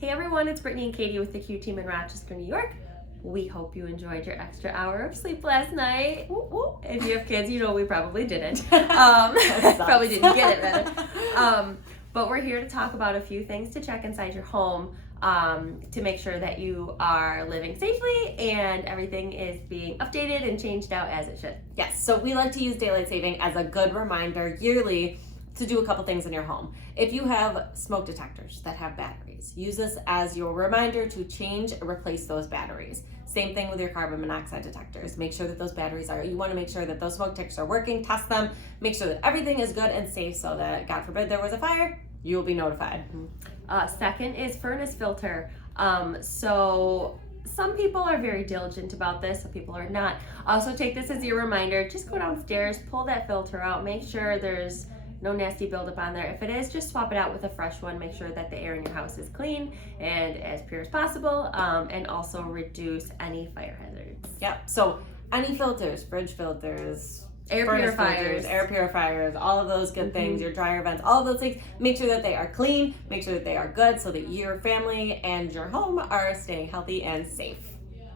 Hey everyone, it's Brittany and Katie with the Q Team in Rochester, New York. We hope you enjoyed your extra hour of sleep last night. Woo, woo. If you have kids, you know we probably didn't. Probably didn't get it rather. But we're here to talk about a few things to check inside your home to make sure that you are living safely and everything is being updated and changed out as it should. Yes, so we like to use daylight saving as a good reminder yearly to do a couple things in your home. If you have smoke detectors that have batteries, use this as your reminder to change or replace those batteries. Same thing with your carbon monoxide detectors. Make sure that those batteries you want to make sure that those smoke detectors are working, test them, make sure that everything is good and safe so that, God forbid, there was a fire, you will be notified. Second is furnace filter. So some people are very diligent about this, some people are not. Also take this as your reminder, just go downstairs, pull that filter out, make sure there's no nasty buildup on there. If it is, just swap it out with a fresh one. Make sure that the air in your house is clean and as pure as possible, and also reduce any fire hazards. Yep, so any filters, fridge filters, Air purifiers, air purifiers, all of those good things, your dryer vents, all of those things, make sure that they are clean, make sure that they are good so that your family and your home are staying healthy and safe.